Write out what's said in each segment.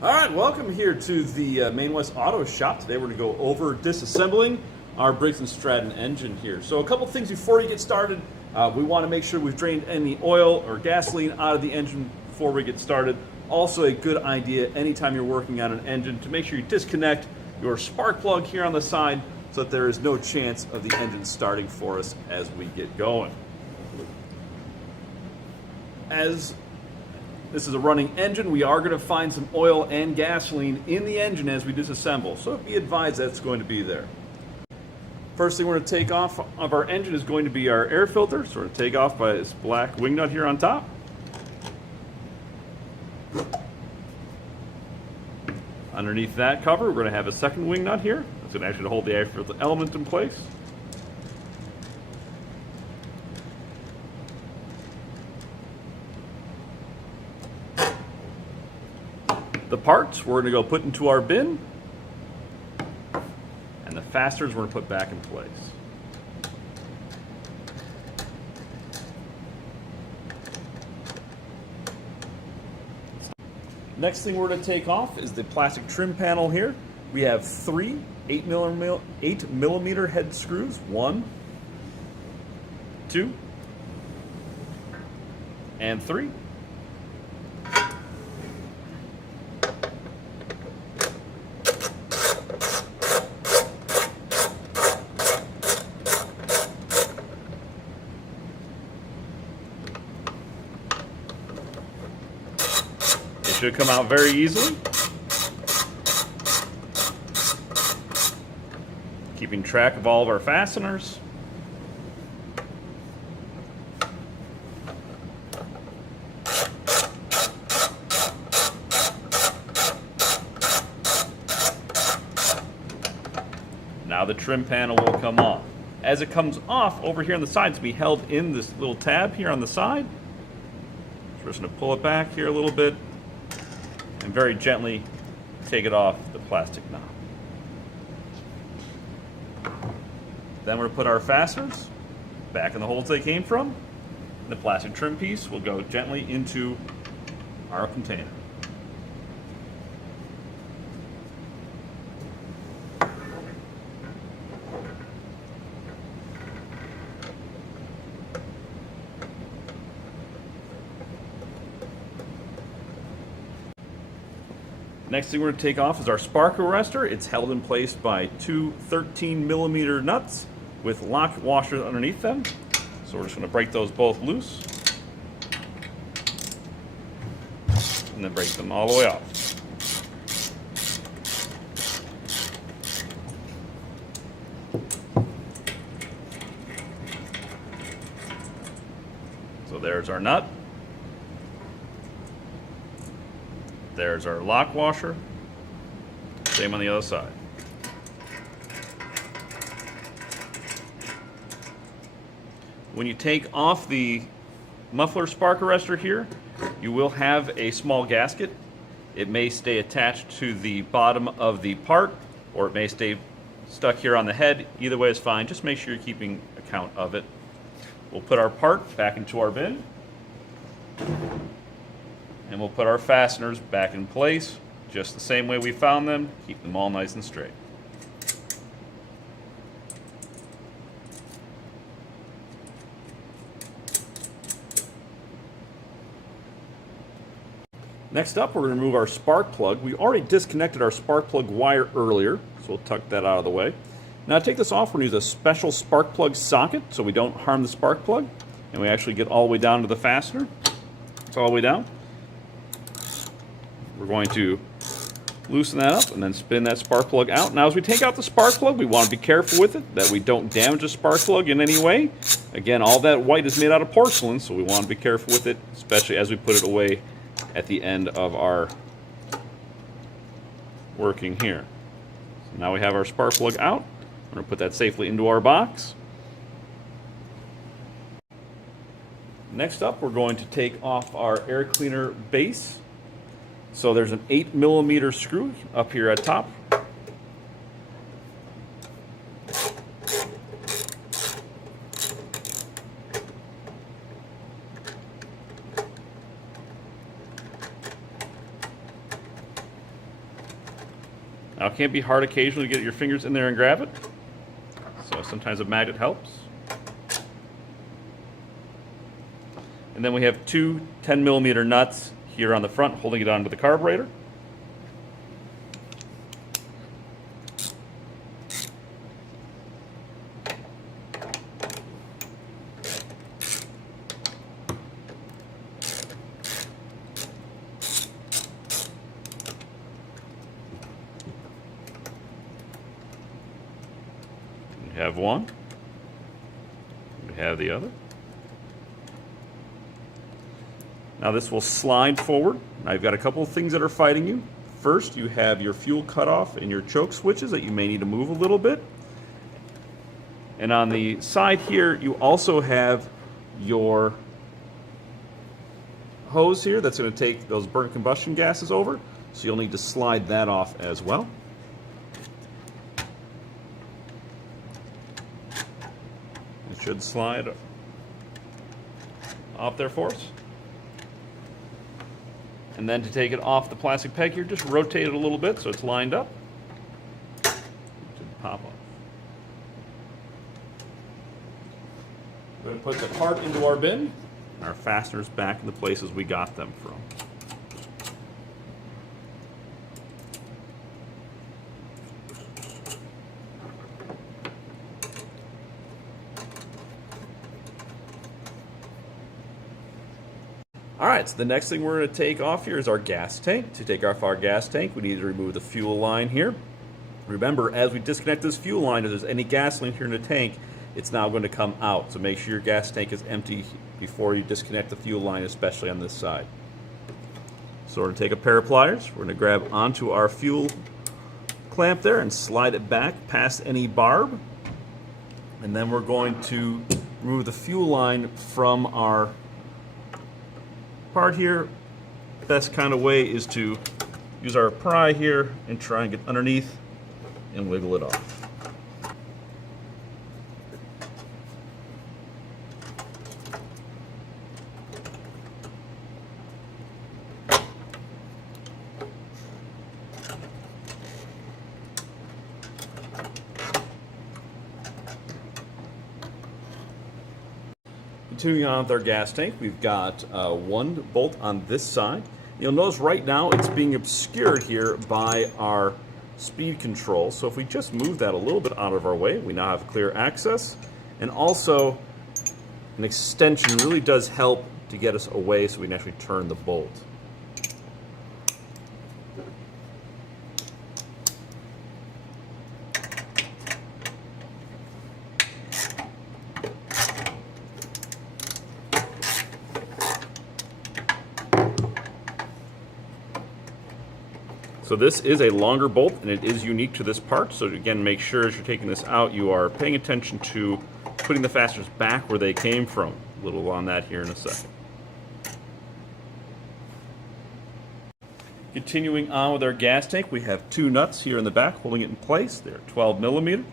All right, welcome here to the Main West Auto Shop. Today we're going to go over disassembling our Briggs and Stratton engine here. So a couple things before you get started. We want to make sure we've drained any oil or gasoline out of the engine before we get started. Also a good idea anytime you're working on an engine to make sure you disconnect your spark plug here on the side so that there is no chance of the engine starting for us as we get going. As this is a running engine, we are going to find some oil and gasoline in the engine as we disassemble, so be advised that's going to be there. First thing we're going to take off of our engine is going to be our air filter, so we're going to take off by this black wing nut here on top. Underneath that cover, we're going to have a second wing nut here. That's going to actually hold the air filter element in place. The parts we're going to go put into our bin, and the fasteners we're going to put back in place. Next thing we're going to take off is the plastic trim panel here. We have three 8 millimeter head screws. 1, 2, and 3. Should come out very easily. Keeping track of all of our fasteners. Now the trim panel will come off. As it comes off, over here on the side, to be held in this little tab here on the side. So we're just going to pull it back here a little bit and very gently take it off the plastic knob. Then we're going to put our fasteners back in the holes they came from. The plastic trim piece will go gently into our container. Next thing we're going to take off is our spark arrestor. It's held in place by two 13 millimeter nuts with lock washers underneath them. So we're just going to break those both loose and then break them all the way off. So there's our nut. There's our lock washer. Same on the other side. When you take off the muffler spark arrestor here, you will have a small gasket. It may stay attached to the bottom of the part, or it may stay stuck here on the head. Either way is fine. Just make sure you're keeping account of it. We'll put our part back into our bin. And we'll put our fasteners back in place, just the same way we found them. Keep them all nice and straight. Next up, we're going to remove our spark plug. We already disconnected our spark plug wire earlier, so we'll tuck that out of the way. Now to take this off, we're going to use a special spark plug socket so we don't harm the spark plug. And we actually get all the way down to the fastener. It's all the way down. We're going to loosen that up and then spin that spark plug out. Now as we take out the spark plug, we want to be careful with it that we don't damage the spark plug in any way. Again, all that white is made out of porcelain, so we want to be careful with it, especially as we put it away at the end of our working here. So now we have our spark plug out. We're going to put that safely into our box. Next up, we're going to take off our air cleaner base. So there's an 8 millimeter screw up here at top. Now, it can be hard occasionally to get your fingers in there and grab it, so sometimes a magnet helps. And then we have two 10mm nuts here on the front holding it onto the carburetor. We have one. We have the other. Now this will slide forward. Now you've got a couple of things that are fighting you. First, you have your fuel cutoff and your choke switches that you may need to move a little bit. And on the side here, you also have your hose here that's going to take those burnt combustion gases over. So you'll need to slide that off as well. It should slide off there for us. And then to take it off the plastic peg here, just rotate it a little bit so it's lined up. It should pop off. We're going to put the part into our bin, and our fasteners back in the places we got them from. Alright, so the next thing we're going to take off here is our gas tank. To take off our gas tank, we need to remove the fuel line here. Remember, as we disconnect this fuel line, if there's any gasoline here in the tank, it's now going to come out. So make sure your gas tank is empty before you disconnect the fuel line, especially on this side. So we're going to take a pair of pliers. We're going to grab onto our fuel clamp there and slide it back past any barb. And then we're going to remove the fuel line from our part here. Best kind of way is to use our pry here and try and get underneath and wiggle it off. Continuing on with our gas tank, we've got one bolt on this side. You'll notice right now it's being obscured here by our speed control. So if we just move that a little bit out of our way, we now have clear access. And also, an extension really does help to get us away so we can actually turn the bolt. So this is a longer bolt and it is unique to this part. So again, make sure as you're taking this out, you are paying attention to putting the fasteners back where they came from. A little on that here in a second. Continuing on with our gas tank, we have two nuts here in the back holding it in place. They're 12mm.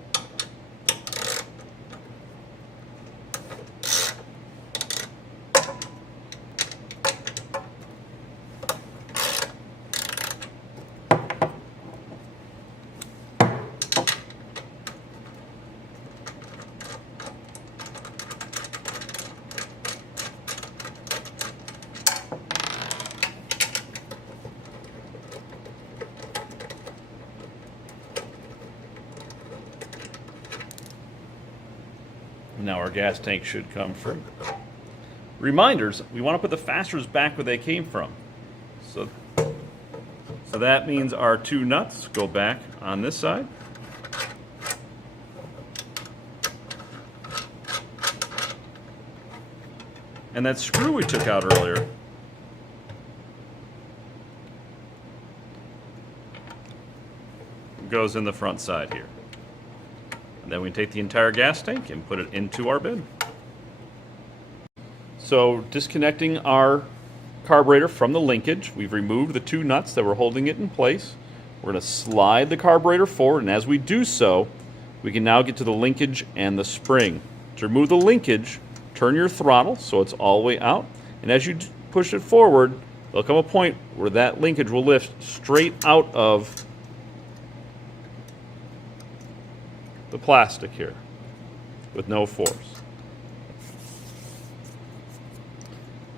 Now our gas tank should come free. Reminders, we want to put the fasteners back where they came from. So that means our two nuts go back on this side. And that screw we took out earlier goes in the front side here. And then we take the entire gas tank and put it into our bin. So disconnecting our carburetor from the linkage, we've removed the two nuts that were holding it in place. We're going to slide the carburetor forward, and as we do so, we can now get to the linkage and the spring. To remove the linkage, turn your throttle so it's all the way out, and as you push it forward, there'll come a point where that linkage will lift straight out of the plastic here with no force.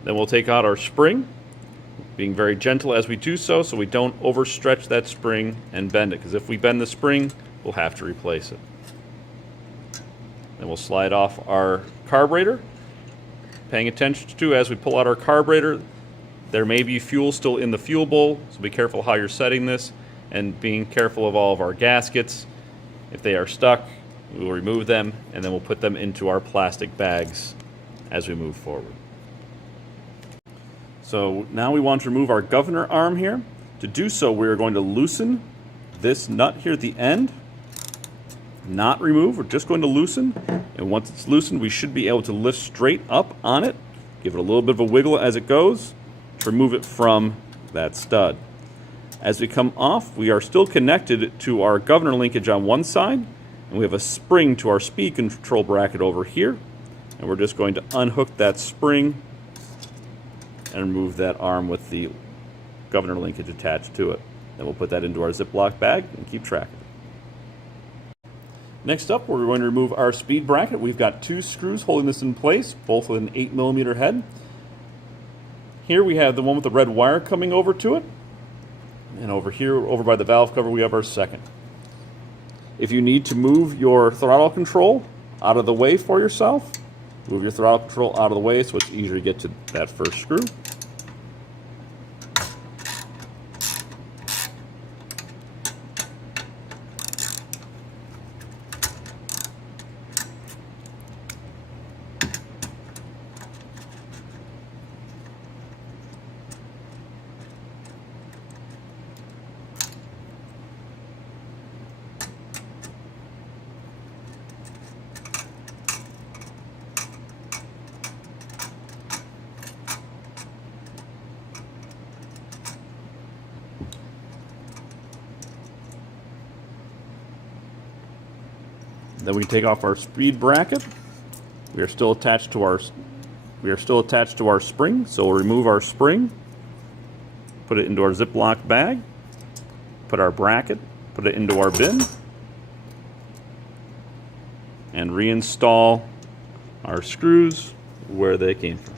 Then we'll take out our spring, being very gentle as we do so we don't overstretch that spring and bend it, because if we bend the spring, we'll have to replace it. Then we'll slide off our carburetor, paying attention to as we pull out our carburetor, there may be fuel still in the fuel bowl, so be careful how you're setting this, and being careful of all of our gaskets. If they are stuck, we will remove them, and then we'll put them into our plastic bags as we move forward. So now we want to remove our governor arm here. To do so, we're going to loosen this nut here at the end. Not remove, we're just going to loosen. And once it's loosened, we should be able to lift straight up on it. Give it a little bit of a wiggle as it goes to remove it from that stud. As we come off, we are still connected to our governor linkage on one side, and we have a spring to our speed control bracket over here. And we're just going to unhook that spring and remove that arm with the governor linkage attached to it. Then we'll put that into our Ziploc bag and keep track of it. Next up, we're going to remove our speed bracket. We've got two screws holding this in place, both with an 8mm head. Here we have the one with the red wire coming over to it. And over here, over by the valve cover, we have our second. If you need to move your throttle control out of the way for yourself, move your throttle control out of the way so it's easier to get to that first screw. Then we take off our speed bracket. We are still attached to our spring, so we'll remove our spring, put it into our Ziploc bag, put our bracket, put it into our bin, and reinstall our screws where they came from.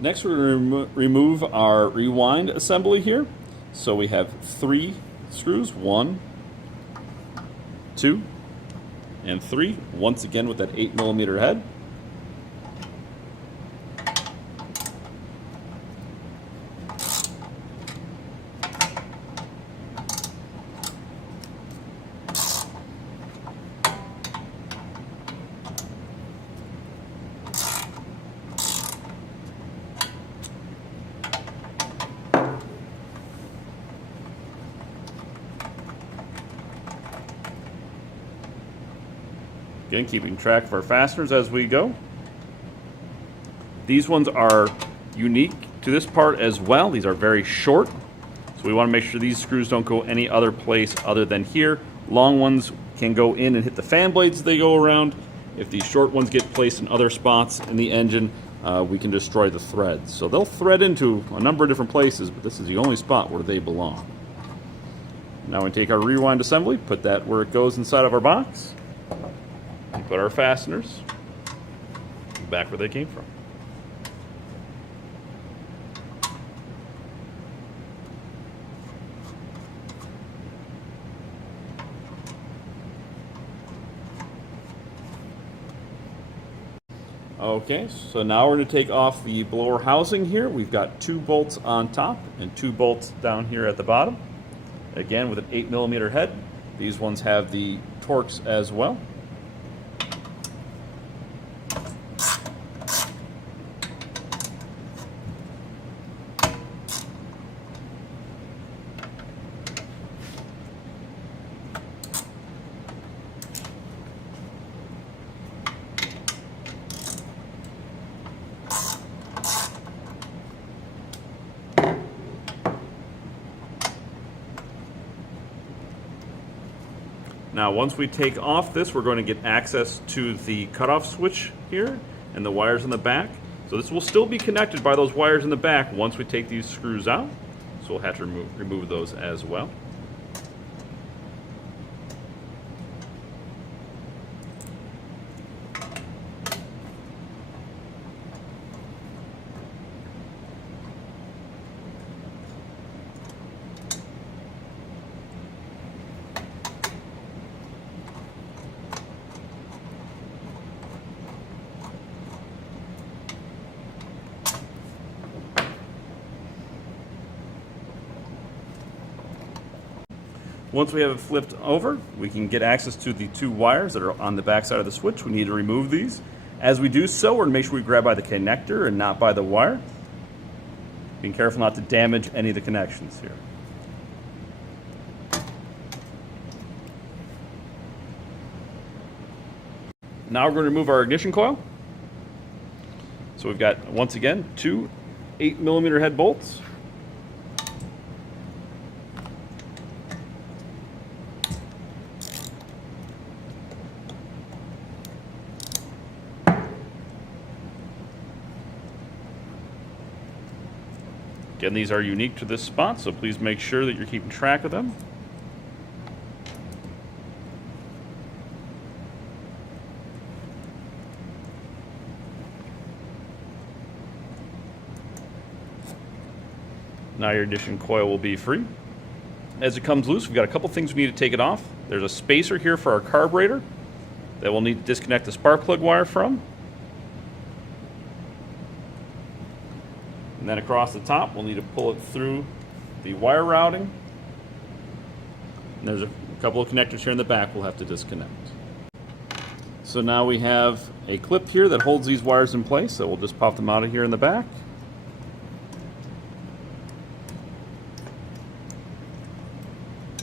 Next, we're going to remove our rewind assembly here. So we have 3 screws, 1, 2, and 3. Once again with that 8mm head. Again, keeping track of our fasteners as we go. These ones are unique to this part as well. These are very short, so we want to make sure these screws don't go any other place other than here. Long ones can go in and hit the fan blades as they go around. If these short ones get placed in other spots in the engine, we can destroy the threads. So they'll thread into a number of different places, but this is the only spot where they belong. Now we take our rewind assembly, put that where it goes inside of our box. Put our fasteners back where they came from. Okay, so now we're going to take off the blower housing here. We've got 2 bolts on top and 2 bolts down here at the bottom. Again, with an 8mm head. These ones have the Torx as well. Now once we take off this, we're going to get access to the cutoff switch here and the wires in the back. So this will still be connected by those wires in the back once we take these screws out. So we'll have to remove those as well. Once we have it flipped over, we can get access to the two wires that are on the back side of the switch. We need to remove these. As we do so, we're going to make sure we grab by the connector and not by the wire. Being careful not to damage any of the connections here. Now we're going to remove our ignition coil. So we've got, once again, two 8mm head bolts. Again, these are unique to this spot, so please make sure that you're keeping track of them. Now your ignition coil will be free. As it comes loose, we've got a couple things we need to take it off. There's a spacer here for our carburetor that we'll need to disconnect the spark plug wire from. And then across the top, we'll need to pull it through the wire routing. And there's a couple of connectors here in the back we'll have to disconnect. So now we have a clip here that holds these wires in place, so we'll just pop them out of here in the back.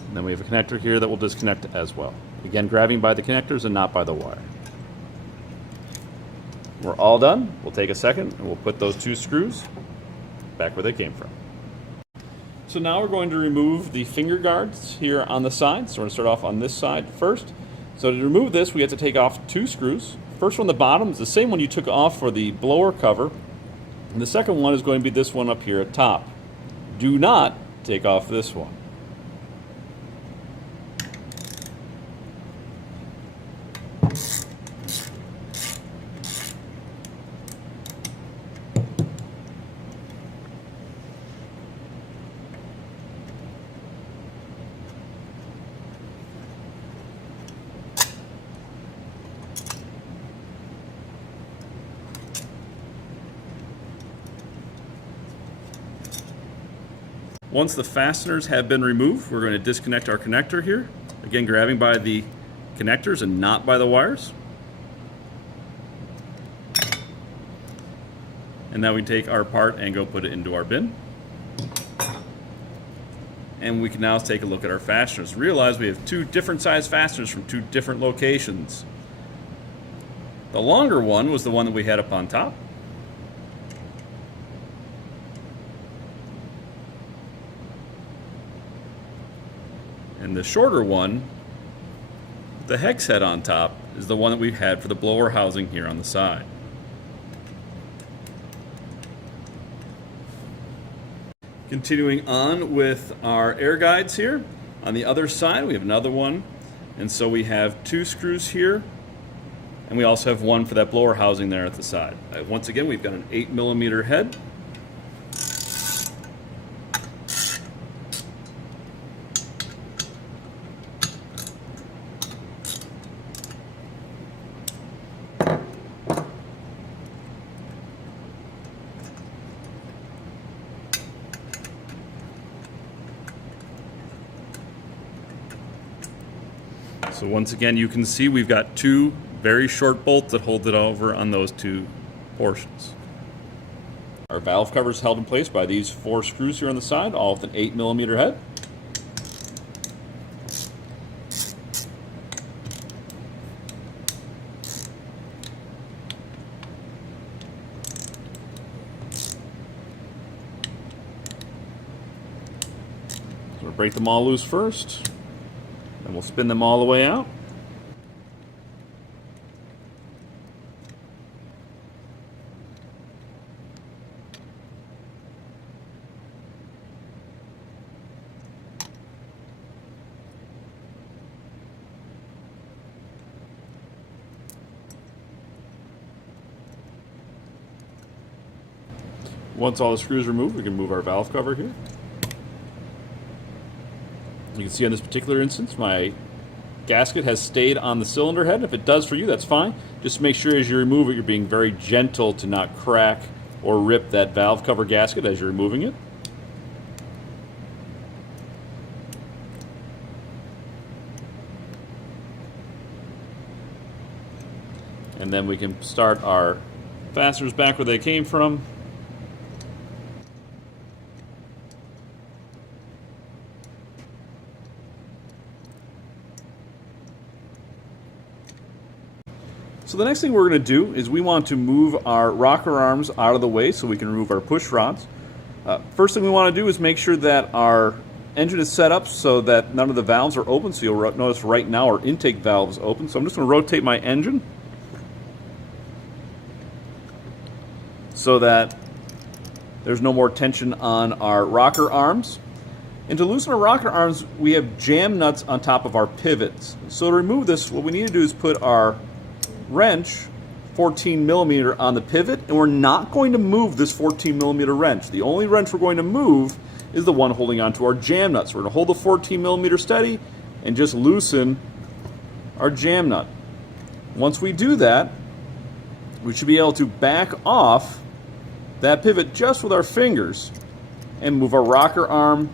And then we have a connector here that will disconnect as well. Again, grabbing by the connectors and not by the wire. We're all done. We'll take a second and we'll put those two screws back where they came from. So now we're going to remove the finger guards here on the side. So we're going to start off on this side first. So to remove this, we have to take off two screws. First one on the bottom is the same one you took off for the blower cover. And the second one is going to be this one up here at top. Do not take off this one. Once the fasteners have been removed, we're going to disconnect our connector here. Again, grabbing by the connectors and not by the wires. And now we take our part and go put it into our bin. And we can now take a look at our fasteners. Realize we have two different size fasteners from two different locations. The longer one was the one that we had up on top. And the shorter one, the hex head on top, is the one that we had for the blower housing here on the side. Continuing on with our air guides here. On the other side, we have another one. And so we have two screws here. And we also have one for that blower housing there at the side. Once again, we've got an 8mm head. So once again, you can see we've got two very short bolts that hold it over on those two portions. Our valve cover is held in place by these four screws here on the side, all with an 8mm head. So we'll break them all loose first. And we'll spin them all the way out. Once all the screws are removed, we can move our valve cover here. You can see on this particular instance, my gasket has stayed on the cylinder head. If it does for you, that's fine. Just make sure as you remove it, you're being very gentle to not crack or rip that valve cover gasket as you're removing it. And then we can start our fasteners back where they came from. So the next thing we're going to do is we want to move our rocker arms out of the way so we can remove our push rods. First thing we want to do is make sure that our engine is set up so that none of the valves are open. So you'll notice right now our intake valve is open. So I'm just going to rotate my engine so that there's no more tension on our rocker arms. And to loosen our rocker arms, we have jam nuts on top of our pivots. So to remove this, what we need to do is put our wrench 14 millimeter on the pivot, and we're not going to move this 14 millimeter wrench. The only wrench we're going to move is the one holding onto our jam nuts. We're going to hold the 14 millimeter steady and just loosen our jam nut. Once we do that, we should be able to back off that pivot just with our fingers and move our rocker arm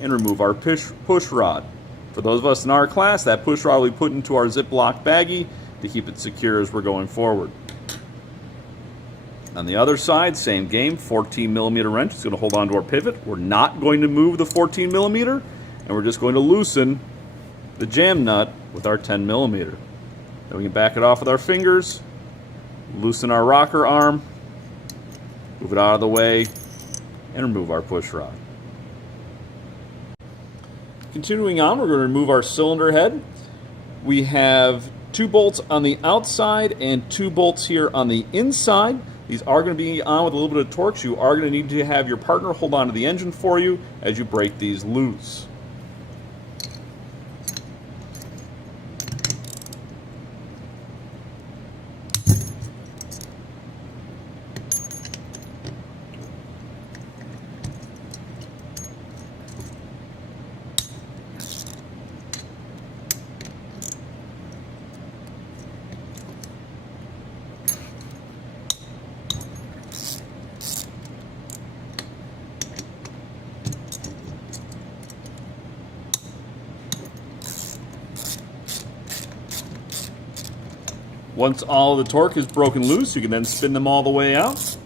and remove our push rod. For those of us in our class, that push rod will be put into our Ziploc baggie to keep it secure as we're going forward. On the other side, same game, 14 millimeter wrench is going to hold on to our pivot. We're not going to move the 14 millimeter, and we're just going to loosen the jam nut with our 10 millimeter. Then we can back it off with our fingers, loosen our rocker arm, move it out of the way, and remove our push rod. Continuing on, we're going to remove our cylinder head. We have 2 bolts on the outside and 2 bolts here on the inside. These are going to be on with a little bit of torque. So you are going to need to have your partner hold on to the engine for you as you break these loose. Once all the torque is broken loose, you can then spin them all the way out.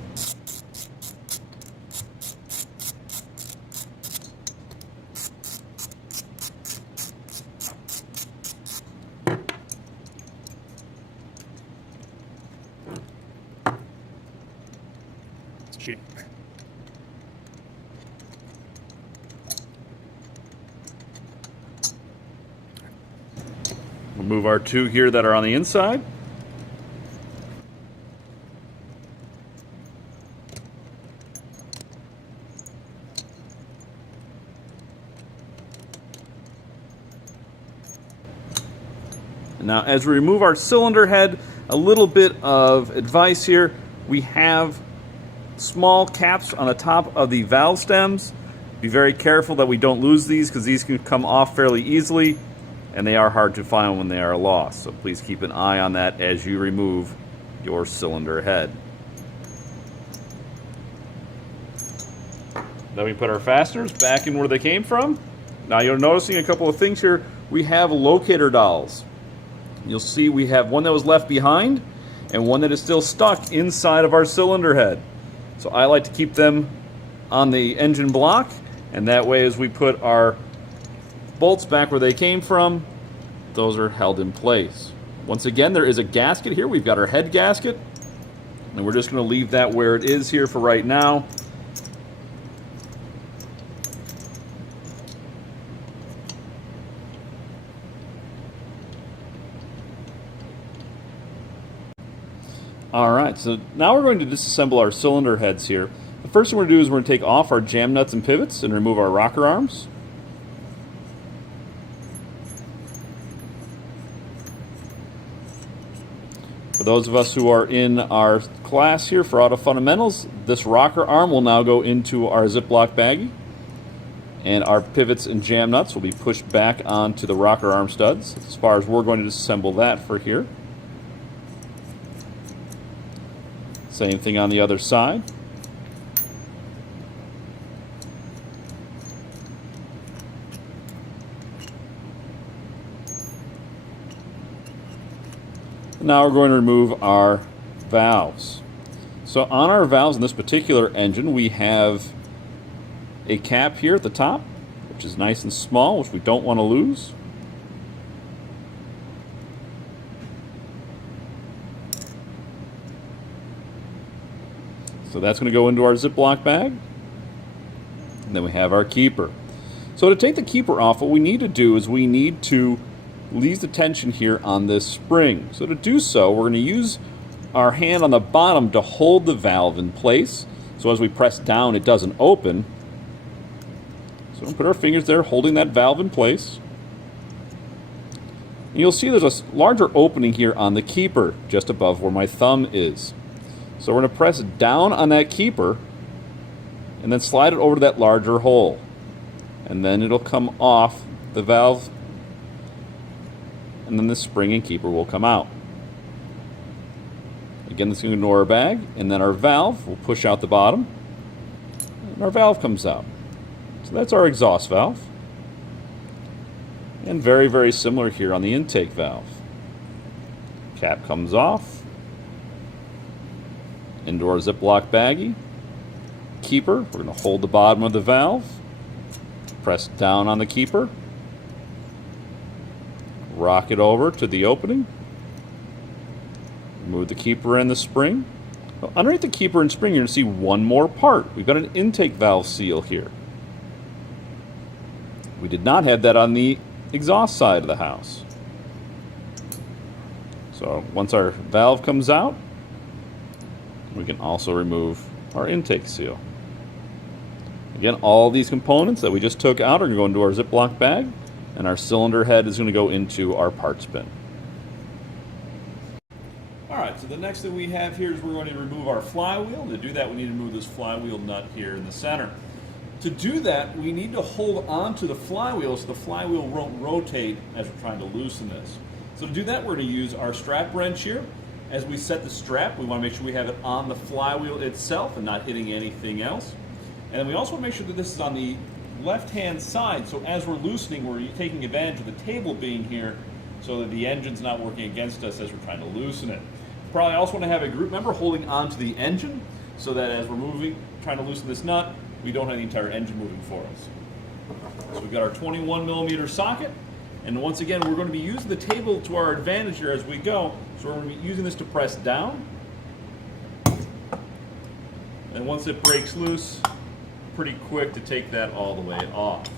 We'll move our 2 here that are on the inside. Now, as we remove our cylinder head, a little bit of advice here. We have small caps on the top of the valve stems. Be very careful that we don't lose these because these can come off fairly easily and they are hard to find when they are lost. So please keep an eye on that as you remove your cylinder head. Then we put our fasteners back in where they came from. Now you're noticing a couple of things here. We have locator dowels. You'll see we have one that was left behind and one that is still stuck inside of our cylinder head. So I like to keep them on the engine block, and that way as we put our bolts back where they came from, those are held in place. Once again, there is a gasket here. We've got our head gasket, and we're just going to leave that where it is here for right now. Alright, so now we're going to disassemble our cylinder heads here. The first thing we're going to do is we're going to take off our jam nuts and pivots and remove our rocker arms. For those of us who are in our class here for Auto Fundamentals, this rocker arm will now go into our Ziploc baggie, and our pivots and jam nuts will be pushed back onto the rocker arm studs, as far as we're going to disassemble that for here. Same thing on the other side. Now we're going to remove our valves. So on our valves in this particular engine, we have a cap here at the top, which is nice and small, which we don't want to lose. So that's going to go into our Ziploc bag. And then we have our keeper. So to take the keeper off, what we need to do is we need to release the tension here on this spring. So to do so, we're going to use our hand on the bottom to hold the valve in place. So as we press down, it doesn't open. So we'll put our fingers there holding that valve in place. And you'll see there's a larger opening here on the keeper just above where my thumb is. So we're going to press down on that keeper and then slide it over to that larger hole. And then it'll come off the valve, and then the spring and keeper will come out. Again, this is going to go into our bag, and then our valve will push out the bottom, and our valve comes out. So that's our exhaust valve. And very, very similar here on the intake valve. Cap comes off. Into our Ziploc baggie. Keeper, we're going to hold the bottom of the valve, press down on the keeper, rock it over to the opening, remove the keeper and the spring. Well, underneath the keeper and spring, you're going to see one more part. We've got an intake valve seal here. We did not have that on the exhaust side of the house. So once our valve comes out, we can also remove our intake seal. Again, all these components that we just took out are going to go into our Ziploc bag, and our cylinder head is going to go into our parts bin. Alright, so the next thing we have here is we're going to remove our flywheel. To do that, we need to remove this flywheel nut here in the center. To do that, we need to hold on to the flywheel so the flywheel won't rotate as we're trying to loosen this. So to do that, we're going to use our strap wrench here. As we set the strap, we want to make sure we have it on the flywheel itself and not hitting anything else. And then we also want to make sure that this is on the left-hand side, so as we're loosening, we're taking advantage of the table being here so that the engine's not working against us as we're trying to loosen it. Probably also want to have a group member holding onto the engine so that as we're moving, trying to loosen this nut, we don't have the entire engine moving for us. So we've got our 21mm socket. And once again, we're going to be using the table to our advantage here as we go. So we're going to be using this to press down. And once it breaks loose, pretty quick to take that all the way off.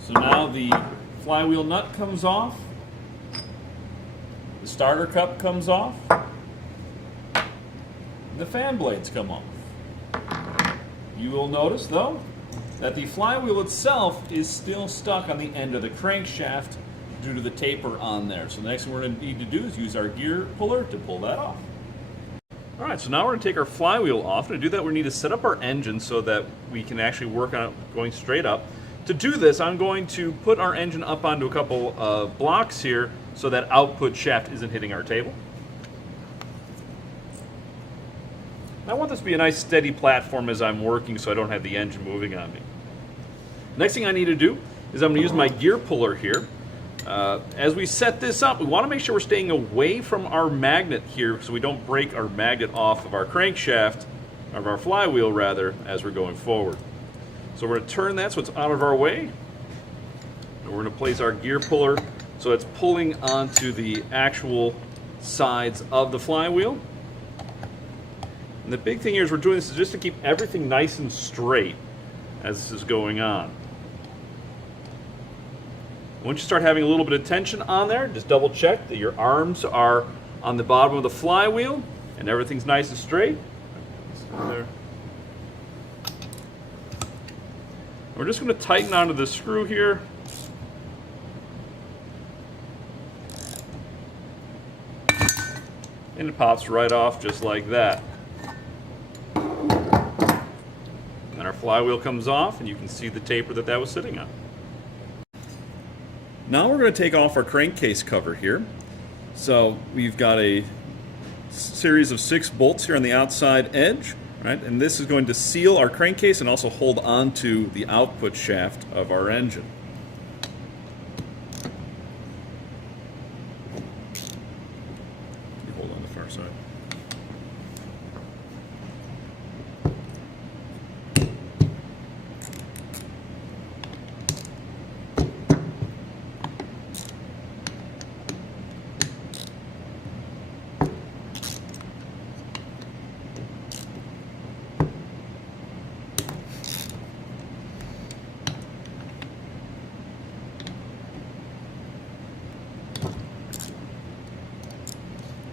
So now the flywheel nut comes off. The starter cup comes off, and the fan blades come off. You will notice, though, that the flywheel itself is still stuck on the end of the crankshaft due to the taper on there. So the next thing we're going to need to do is use our gear puller to pull that off. All right, so now we're going to take our flywheel off. To do that, we need to set up our engine so that we can actually work on it going straight up. To do this, I'm going to put our engine up onto a couple of blocks here so that output shaft isn't hitting our table. I want this to be a nice steady platform as I'm working so I don't have the engine moving on me. Next thing I need to do is I'm going to use my gear puller here. As we set this up, we want to make sure we're staying away from our magnet here so we don't break our magnet off of our crankshaft, of our flywheel rather, as we're going forward. So we're going to turn that so it's out of our way. And we're going to place our gear puller so it's pulling onto the actual sides of the flywheel. And the big thing here is we're doing this is just to keep everything nice and straight as this is going on. Once you start having a little bit of tension on there, just double check that your arms are on the bottom of the flywheel and everything's nice and straight. There. We're just going to tighten onto the screw here. And it pops right off just like that. And our flywheel comes off and you can see the taper that that was sitting on. Now we're going to take off our crankcase cover here. So we've got a series of 6 bolts here on the outside edge, right? And this is going to seal our crankcase and also hold on to the output shaft of our engine. You hold on the far side.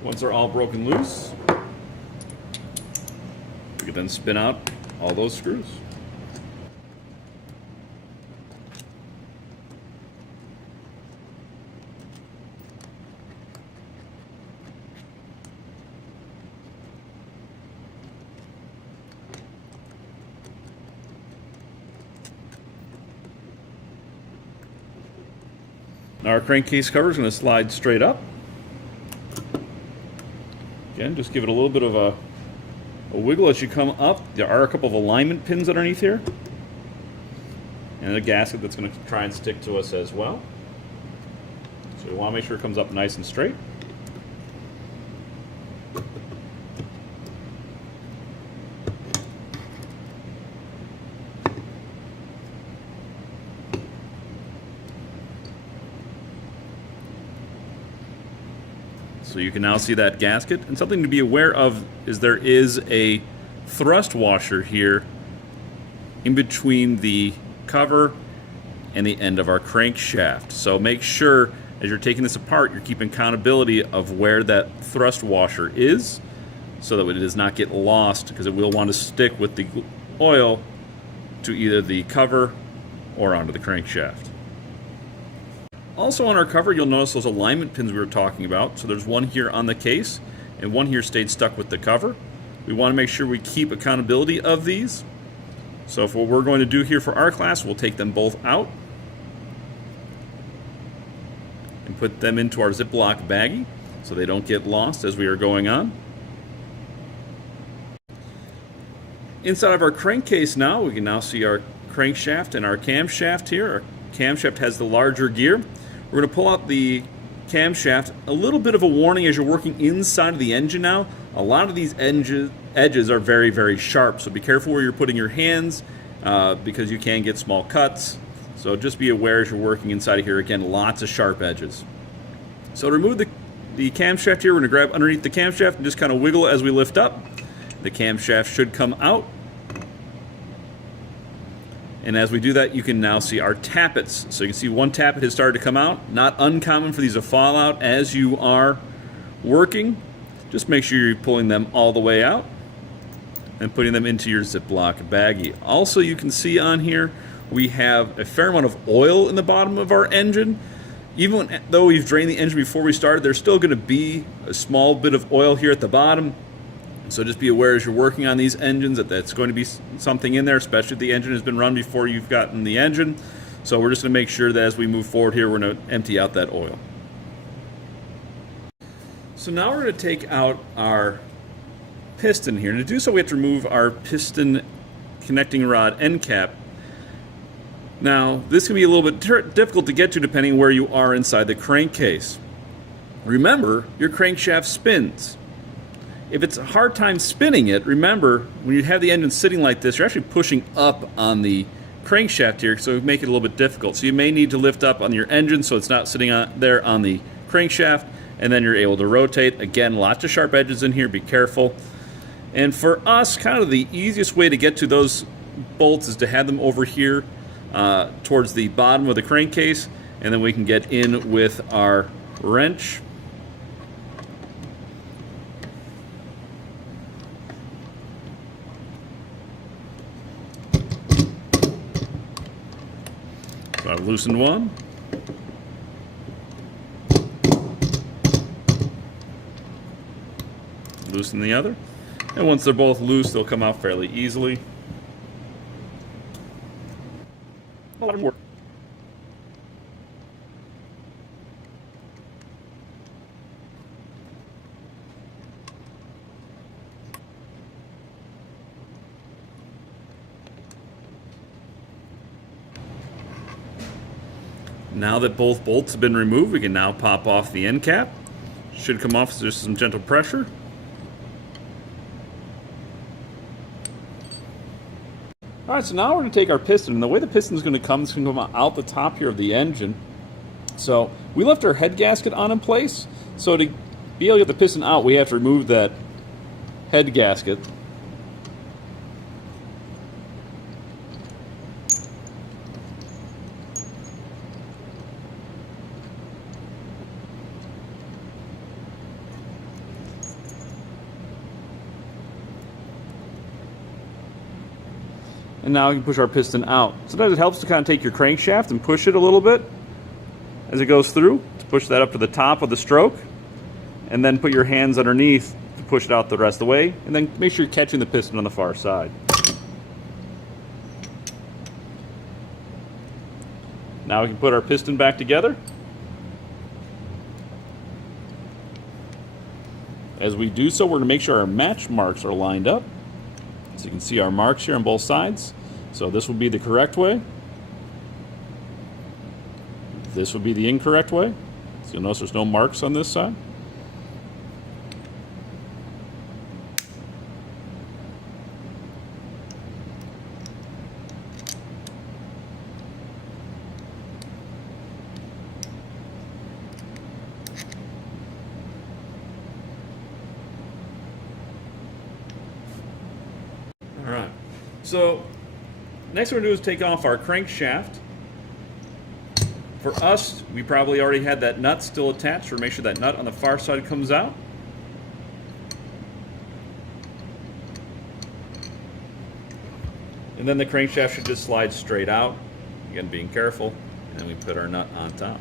Once they're all broken loose, we can then spin out all those screws. Now our crankcase cover is going to slide straight up. Again, just give it a little bit of a wiggle as you come up. There are a couple of alignment pins underneath here. And a gasket that's going to try and stick to us as well. So we want to make sure it comes up nice and straight. So you can now see that gasket. And something to be aware of is there is a thrust washer here in between the cover and the end of our crankshaft. So make sure as you're taking this apart, you're keeping accountability of where that thrust washer is so that it does not get lost, because it will want to stick with the oil to either the cover or onto the crankshaft. Also on our cover, you'll notice those alignment pins we were talking about. So there's one here on the case, and one here stayed stuck with the cover. We want to make sure we keep accountability of these. So if what we're going to do here for our class, we'll take them both out and put them into our Ziploc baggie so they don't get lost as we are going on. Inside of our crankcase now, we can now see our crankshaft and our camshaft here. Our camshaft has the larger gear. We're going to pull out the camshaft. A little bit of a warning as you're working inside of the engine now. A lot of these edges are very, very sharp, so be careful where you're putting your hands because you can get small cuts. So just be aware as you're working inside of here. Again, lots of sharp edges. So to remove the camshaft here, we're going to grab underneath the camshaft and just kind of wiggle as we lift up. The camshaft should come out. And as we do that, you can now see our tappets. So you can see one tappet has started to come out. Not uncommon for these to fall out as you are working. Just make sure you're pulling them all the way out and putting them into your Ziploc baggie. Also, you can see on here, we have a fair amount of oil in the bottom of our engine. Even though we've drained the engine before we started, there's still going to be a small bit of oil here at the bottom. So just be aware as you're working on these engines that that's going to be something in there, especially if the engine has been run before you've gotten the engine. So we're just going to make sure that as we move forward here, we're going to empty out that oil. So now we're going to take out our piston here. And to do so, we have to remove our piston connecting rod end cap. Now, this can be a little bit difficult to get to depending where you are inside the crankcase. Remember, your crankshaft spins. If it's a hard time spinning it, remember, when you have the engine sitting like this, you're actually pushing up on the crankshaft here, so it make it a little bit difficult. So you may need to lift up on your engine so it's not sitting there on the crankshaft, and then you're able to rotate. Again, lots of sharp edges in here, be careful. And for us, kind of the easiest way to get to those bolts is to have them over here towards the bottom of the crankcase, and then we can get in with our wrench. So I've loosened one. Loosen the other. And once they're both loose, they'll come out fairly easily. A lot of work. Now that both bolts have been removed, we can now pop off the end cap. Should come off with just some gentle pressure. All right, so now we're going to take our piston, and the way the piston is going to come, it's going to come out the top here of the engine. So we left our head gasket on in place. So to be able to get the piston out, we have to remove that head gasket. And now we can push our piston out. Sometimes it helps to kind of take your crankshaft and push it a little bit as it goes through, to push that up to the top of the stroke, and then put your hands underneath to push it out the rest of the way, and then make sure you're catching the piston on the far side. Now we can put our piston back together. As we do so, we're going to make sure our match marks are lined up. So you can see our marks here on both sides. So this will be the correct way. This would be the incorrect way. So you'll notice there's no marks on this side. Alright, so next what we're going to do is take off our crankshaft. For us, we probably already had that nut still attached, so make sure that nut on the far side comes out. And then the crankshaft should just slide straight out, again being careful, and then we put our nut on top.